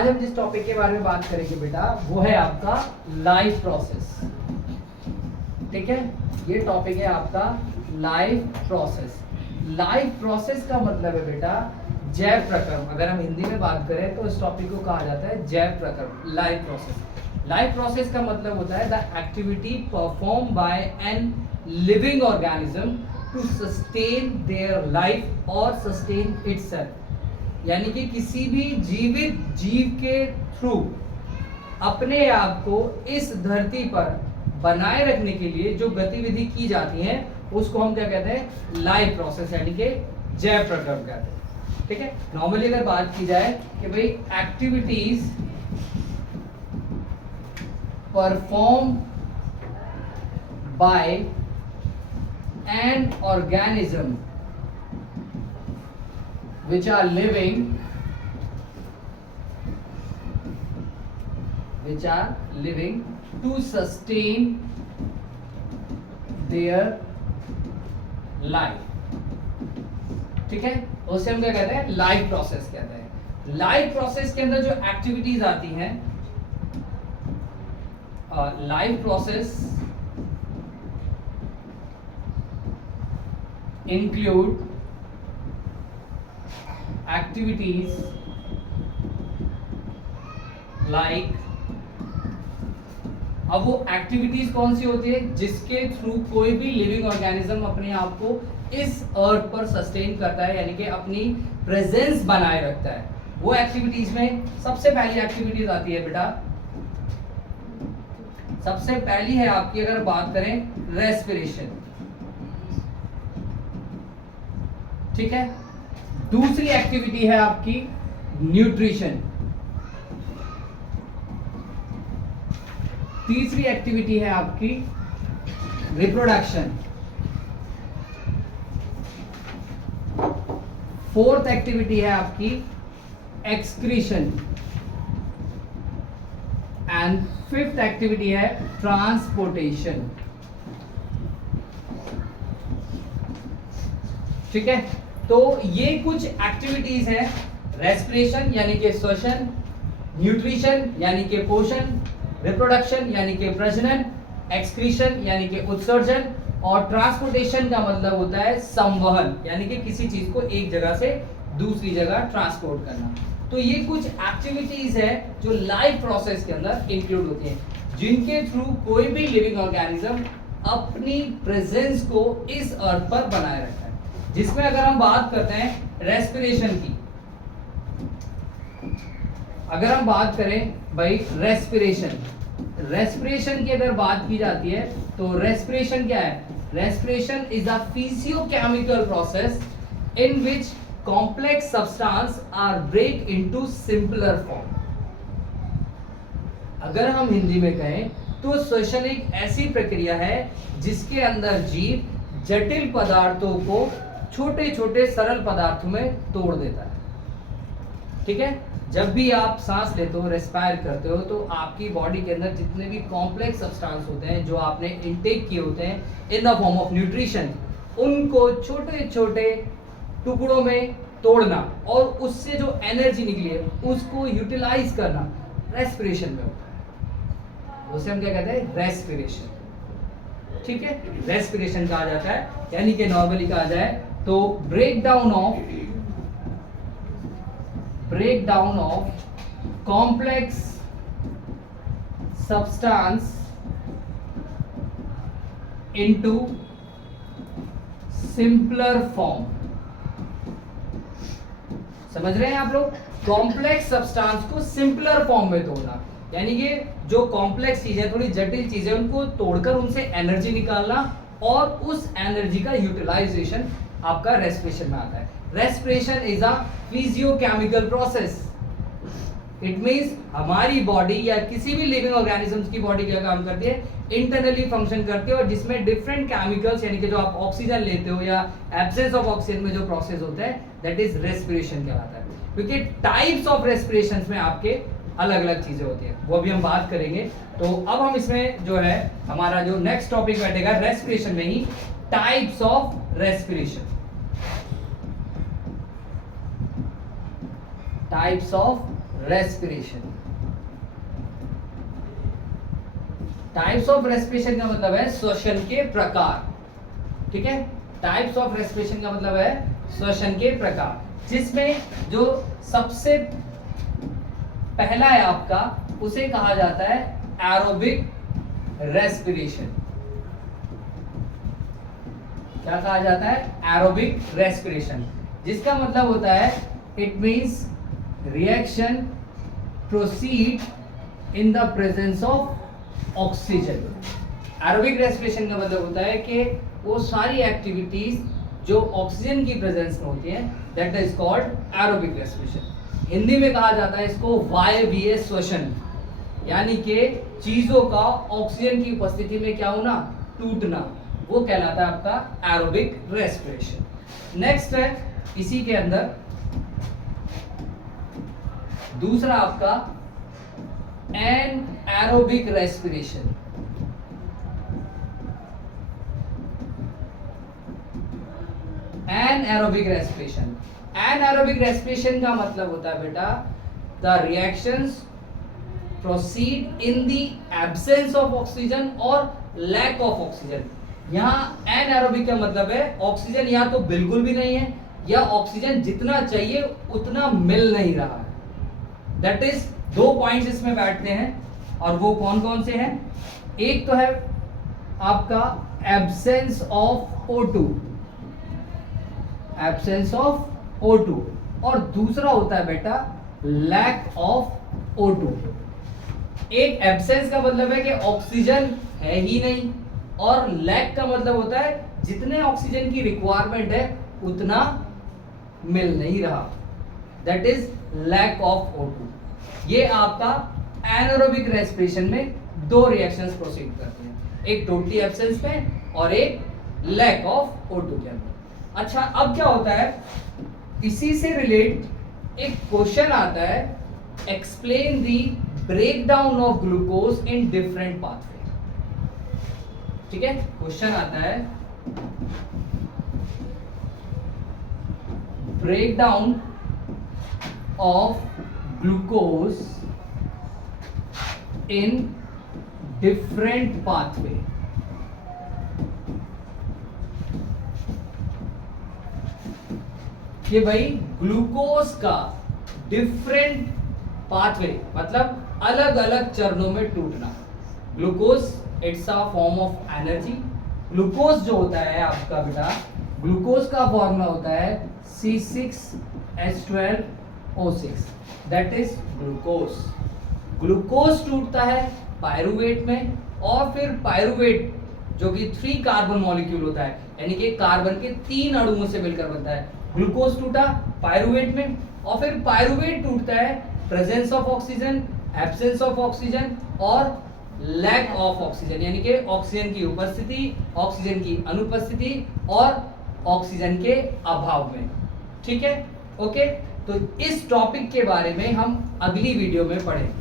आज हम जिस टॉपिक के बारे में बात करेंगे बेटा वो है आपका लाइफ प्रोसेस। ठीक है, ये टॉपिक है आपका लाइफ प्रोसेस। लाइफ प्रोसेस का मतलब है बेटा जैव प्रक्रम। अगर हम हिंदी में बात करें तो इस टॉपिक को कहा जाता है जैव प्रक्रम, लाइफ प्रोसेस। लाइफ प्रोसेस का मतलब होता है the activity perform by an living organism to sustain their life और सस्टेन इटसेल्फ। यानी कि किसी भी जीवित जीव के थ्रू अपने आप को इस धरती पर बनाए रखने के लिए जो गतिविधि की जाती है उसको हम क्या कहते हैं, लाइफ प्रोसेस, यानी कि जैव प्रक्रम कहते हैं। ठीक है, नॉर्मली अगर बात की जाए कि भाई activities perform by an organism which are living to sustain their life। ठीक है, उसे हम क्या कहते हैं, लाइफ प्रोसेस कहते हैं। लाइफ प्रोसेस के अंदर जो एक्टिविटीज आती हैं, life process include activities like, अब वो एक्टिविटीज कौन सी होती है जिसके थ्रू कोई भी लिविंग ऑर्गेनिज्म अपने आप को इस अर्थ पर सस्टेन करता है, यानी कि अपनी प्रेजेंस बनाए रखता है। वो एक्टिविटीज में सबसे पहली एक्टिविटीज आती है बेटा, सबसे पहली है आपकी अगर बात करें रेस्पिरेशन। ठीक है, दूसरी एक्टिविटी है आपकी न्यूट्रिशन, तीसरी एक्टिविटी है आपकी रिप्रोडक्शन, फोर्थ एक्टिविटी है आपकी एक्सक्रीशन एंड फिफ्थ एक्टिविटी है ट्रांसपोर्टेशन। ठीक है, तो ये कुछ एक्टिविटीज हैं, रेस्पिरेशन यानी कि श्वसन, न्यूट्रिशन यानी कि पोषण, रिप्रोडक्शन यानी कि प्रजनन, एक्सक्रीशन यानी कि उत्सर्जन, और ट्रांसपोर्टेशन का मतलब होता है संवहन, यानी कि किसी चीज को एक जगह से दूसरी जगह ट्रांसपोर्ट करना। तो ये कुछ एक्टिविटीज है जो लाइफ प्रोसेस के अंदर इंक्लूड होती हैं, जिनके थ्रू कोई भी लिविंग ऑर्गेनिज्म अपनी प्रेजेंस को इस अर्थ पर बनाए रखता है। जिसमें अगर हम बात करते हैं रेस्पिरेशन की, अगर हम बात करें भाई रेस्पिरेशन की अगर बात की जाती है तो रेस्पिरेशन क्या है, respiration is a physiochemical process in which complex substance are break into simpler form. अगर हम हिंदी में कहें तो श्वसन एक ऐसी प्रक्रिया है जिसके अंदर जीव जटिल पदार्थों को छोटे छोटे सरल पदार्थों में तोड़ देता है। ठीक है, जब भी आप सांस लेते हो, रेस्पायर करते हो, तो आपकी बॉडी के अंदर जितने भी कॉम्प्लेक्स सब्सटेंस होते हैं जो आपने इनटेक किए होते हैं in the form of nutrition, उनको छोटे छोटे टुकड़ों में तोड़ना और उससे जो एनर्जी निकली है उसको यूटिलाइज करना रेस्पिरेशन में होता है। उसे हम क्या कहते हैं, रेस्पिरेशन। ठीक है, रेस्पिरेशन कहा जाता है, यानी कि नॉर्मली कहा जाए तो break down of complex substance into simpler form. समझ रहे हैं आप लोग, कॉम्प्लेक्स सब्सटेंस को सिंपलर फॉर्म में तोड़ना, यानी कि जो कॉम्प्लेक्स चीजें, थोड़ी जटिल चीजें, उनको तोड़कर उनसे एनर्जी निकालना और उस एनर्जी का यूटिलाइजेशन आपका रेस्पिरेशन में आता है। Respiration is a physiochemical process. It means हमारी बॉडी या किसी भी लिविंग ऑर्गेनिजम्स की बॉडी क्या काम करती है, इंटरनली फंक्शन करती है, और जिसमें डिफरेंट केमिकल्स, यानी कि जो आप ऑक्सीजन लेते हो या एब्सेंस ऑफ ऑक्सीजन में जो प्रोसेस होता है, दैट इज रेस्पिरेशन कहलाता है। क्योंकि टाइप्स ऑफ रेस्पिरेशन में आपके अलग अलग चीजें होती है, वो भी हम बात करेंगे। तो अब हम इसमें जो है हमारा जो नेक्स्ट टॉपिक बैठेगा रेस्पिरेशन में ही, types of respiration. Types of respiration. Types of respiration का मतलब है श्वसन के प्रकार, ठीक है। टाइप्स ऑफ रेस्पिरेशन का मतलब है श्वसन के प्रकार, जिसमें जो सबसे पहला है आपका, उसे कहा जाता है एरोबिक रेस्पिरेशन। क्या कहा जाता है? एरोबिक रेस्पिरेशन, जिसका मतलब होता है it means reaction proceed in the presence of oxygen. Aerobic respiration का मतलब होता है कि वो सारी एक्टिविटीज जो ऑक्सीजन की प्रेजेंस में होती है, that is called aerobic respiration. Hindi में कहा जाता है इसको वायवीय श्वसन, यानी कि चीजों का ऑक्सीजन की उपस्थिति में क्या होना? टूटना, वो कहलाता है आपका एरोबिक रेस्पिरेशन। नेक्स्ट है इसी के अंदर दूसरा आपका anaerobic respiration. Anaerobic respiration, anaerobic respiration का मतलब होता है बेटा the reactions proceed in the absence of oxygen और लैक ऑफ ऑक्सीजन। यहाँ एनएरोबिक का मतलब है ऑक्सीजन या तो बिल्कुल भी नहीं है या ऑक्सीजन जितना चाहिए उतना मिल नहीं रहा है। दैट इज दो पॉइंट्स इसमें बैठते हैं, और वो कौन कौन से हैं? एक तो है आपका absence of O2, absence of O2, और दूसरा होता है बेटा लैक ऑफ O2। एक एब्सेंस का मतलब है कि ऑक्सीजन है ही नहीं, और लैक का मतलब होता है जितने ऑक्सीजन की रिक्वायरमेंट है उतना मिल नहीं रहा, that is lack of O2। ये आपका एनारोबिक रेस्पिरेशन में दो रिएक्शंस प्रोसीड करते हैं, एक टोटली एब्सेंस में और एक लैक ऑफ O2 के अंदर। अच्छा, अब क्या होता है, इसी से रिलेट एक क्वेश्चन आता है, explain the breakdown of glucose in different pathway. ठीक है, क्वेश्चन आता है breakdown of glucose in different pathway. कि भाई ग्लूकोज का डिफरेंट पाथवे मतलब अलग अलग चरणों में टूटना। Glucose it's a form of energy. Glucose जो होता है आपका बेटा, ग्लूकोज का फॉर्मूला होता है C6H12O6, that is glucose. Glucose टूटता है पायरुवेट में, और फिर पायरुवेट जो कि 3 कार्बन मॉलिक्यूल होता है, यानी कि कार्बन के 3 अणुओं से मिलकर बनता है। ग्लूकोज टूटा पायरुवेट में, और फिर पायरुवेट टूटता है presence of oxygen, absence of oxygen और लैक ऑफ ऑक्सीजन, यानी कि ऑक्सीजन की उपस्थिति, ऑक्सीजन की अनुपस्थिति और ऑक्सीजन के अभाव में। ठीक है, ओके। तो इस टॉपिक के बारे में हम अगली वीडियो में पढ़ेंगे।